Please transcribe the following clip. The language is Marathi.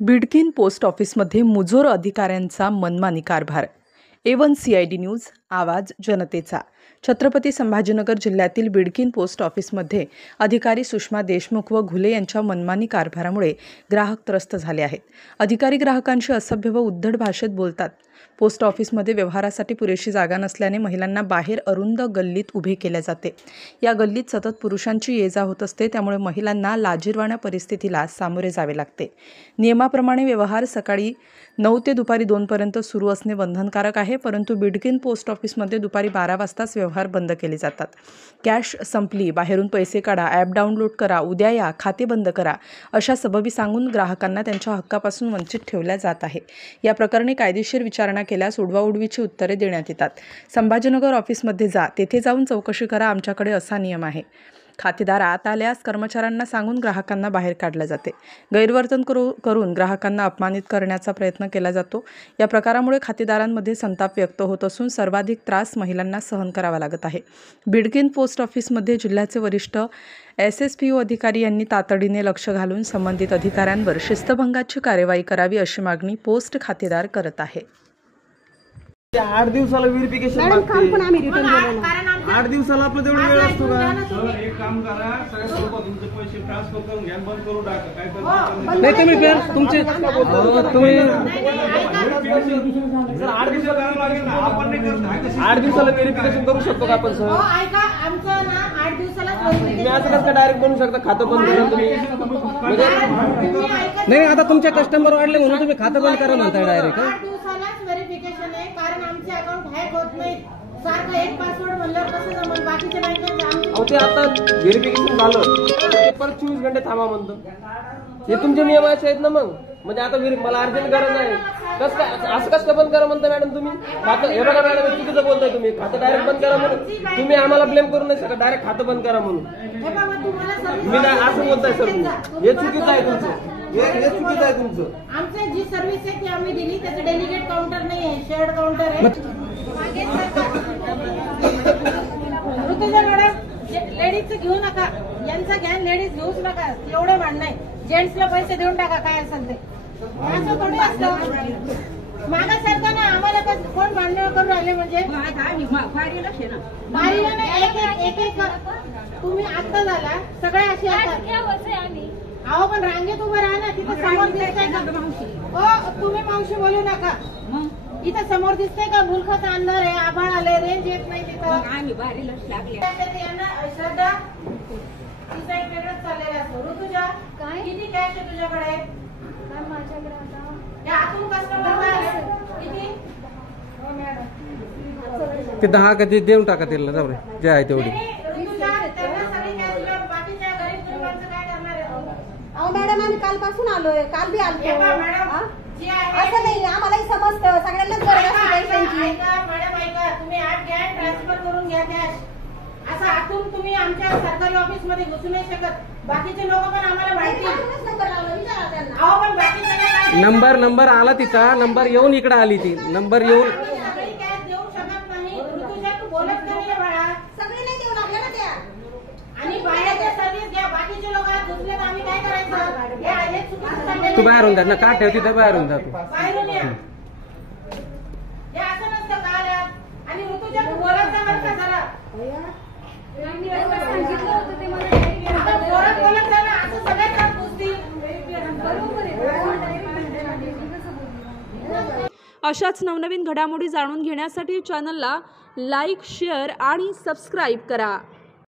बिडकीन पोस्ट ऑफिसमध्ये मुजोर अधिकाऱ्यांचा मनमानी कारभार। A1 CID न्यूज, आवाज जनतेचा। छत्रपती संभाजीनगर जिल्ह्यातील बिडकीन पोस्ट ऑफिसमध्ये अधिकारी सुषमा देशमुख व घुले यांच्या मनमानी कारभारामुळे ग्राहक त्रस्त झाले आहेत। अधिकारी ग्राहकांशी असभ्य व उद्धट भाषेत बोलतात। पोस्ट ऑफिसमध्ये व्यवहारासाठी पुरेशी जागा नसल्याने महिलांना बाहेर अरुंद गल्लीत उभे केले जाते। या गल्लीत सतत पुरुषांची ये-जा होत असते, त्यामुळे महिलांना लाजिरवाण्या परिस्थितीला सामोरे जावे लागते। नियमाप्रमाणे व्यवहार सकाळी 9 ते दुपारी 2 पर्यंत सुरू असणे बंधनकारक आहे, परंतु बिडकीन पोस्ट ऑफिसमध्ये दुपारी 12 वाजताच व्यवहार बंद केले जातात। कॅश संपली, बाहेरून पैसे काढा, ॲप डाउनलोड करा, उद्या या, खाते बंद करा अशा सबबी सांगून ग्राहकांना त्यांच्या हक्कापासून वंचित ठेवल्या जात आहे। या प्रकरणी कायदेशीर विचारणा केल्यास उडवाउडवीची उत्तरे देण्यात येतात। संभाजीनगर ऑफिसमध्ये जा, तेथे जाऊन चौकशी करा, आमच्याकडे असा नियम आहे। खातेदार आत आल्यास कर्मचाऱ्यांना सांगून ग्राहकांना बाहेर काढले जाते। गैरवर्तन करून ग्राहकांना अपमानित करण्याचा प्रयत्न केला जातो। या प्रकारामुळे खातेदारांमध्ये संताप व्यक्त होत असून सर्वाधिक त्रास महिलांना सहन करावा लागत आहे। बिडकीन पोस्ट ऑफिसमध्ये जिल्ह्याचे वरिष्ठ SSPO अधिकारी यांनी तातडीने लक्ष घालून संबंधित अधिकाऱ्यांवर शिस्तभंगाची कार्यवाही करावी अशी मागणी पोस्ट खातेदार करत आहे। 8 दिवसाला व्हेरिफिकेशन काम पण आम्ही रिटर्न दिलं ना। 8 दिवसाला आपलं तेवढा वेळ असतो का? सर एक काम करा, सगळ्या स्वरूपात तुमचे पैसे ट्रान्सफर करून घ्या, बंद करू टाका। काय करतो नाही तुम्ही तुमचे तुम्ही सर 8 दिवसाला करावं लागेल ना, आपण नाही करत। 8 दिवसाला व्हेरिफिकेशन करू शकतो का आपण सर? ऐका, आमचं ना 8 दिवसाला तुम्ही असं कसं डायरेक्ट बनवू शकता? खातं बंद करा तुम्ही म्हणजे नाही, आता तुमचे कस्टमर वाढले म्हणून तुम्ही खातं बंद करा म्हणताय डायरेक्ट? 8 दिवसालाच व्हेरिफिकेशन आहे, कारण आमचे अकाउंट हॅक होत नाही। सारखं एक पासवर्ड म्हणल्यावर कसं जमल? बाकीच्या बँकेत ते आता व्हेरिफिकेशन झालं ते परत 24 घंटे थांबा म्हणतो। हे तुमचे नियम असे आहेत ना मग? म्हणजे आता मला अर्जंट गरज आहे, कसं काय असं कसं बंद करा म्हणता मॅडम तुम्ही? खातं हे बघा मॅडम, चुकीचं बोलताय तुम्ही। खातं डायरेक्ट बंद करा म्हणून तुम्ही आम्हाला ब्लेम करू नाही शकत, डायरेक्ट खातं बंद करा म्हणून मी असं बोलताय सर? हे चुकीचं आहे तुमचं, हे चुकीचं आहे तुमचं। आमचं जी सर्व्हिस आहे ती आम्ही दिली, त्याचं डेलिगेट काउंटर नाही आहे, शेअर्ड काउंटर आहे। ऋतुजा मॅडम, लेडीजचं घेऊ नका, यांचा घ्या, लेडीज घेऊच नका, एवढं म्हणणं आहे। जेंट्सला पैसे देऊन टाका, काय असेल ते। असं थोडी असतं मागा सरकारने आम्हाला कोण भांडण करून राहिले? म्हणजे बारीला नाही, एक तुम्ही आता झाला सगळे असे अहो, पण रांगेत उभं राहा ना, तिथं समोर दिसतंय का? हो, तुम्ही मावशी बोलू नका। इथं समोर दिसतंय का? मुलखाचा अंधार आहे, आभाळ आले, रेंज येत नाही तिथं। आम्ही बारीलाच लागले श्रद्धा, तिचा एक वेगळंच चाललेला असतो। ऋतुजा, किती कॅश आहे तुझ्याकडे? माझ्याकडे आता आतून कस्टमर किती? हो मॅडम, ते 10 कधी देऊन टाका त्याला, जाऊ जे आहे तेवढी। अहो मॅडम, आम्ही कालपासून आलोय, काल बी आलो। असं नाही, आम्हालाही समजतं, सगळ्यांनाच गरज असते पैशांची। मॅडम ऐका, तुम्ही ऍप घ्या, ट्रान्सफर करून घ्या कॅश। असं आतून तुम्ही आमच्या सरकारी ऑफिस मध्ये घुसू नाही शकत। बाकीचे लोक पण आम्हाला माहिती। अहो, पण बाकीचे नंबर आला तिचा, नंबर येऊन इकडे आली ती, नंबर येऊन सगळी कॅश देऊ शकत नाही। ऋतुजा, तू बोलत नाही बाळा, सगळे नाही देऊन आपल्याला द्या आणि बाहेरच्या सर्व्हिस घ्या। बाकीचे लोक घुसले तर आम्ही काय करायचं? हे चुकीचं चाललंय। तू बाहेरून जा ना, का ठेव तिथं, बाहेरून जा तू, बाहेरून या। हे असं नसतं का आल्या? आणि ऋतुजा, तू बोलत जा बरं का जरा। सांगितलं होतं ते मला, बोलत जा ना, असं सगळ्यात रात घुसतील। अशाच नवनवीन घडामोडी जाणून घेण्यासाठी चॅनलला लाईक, शेअर आणि सबस्क्राईब करा।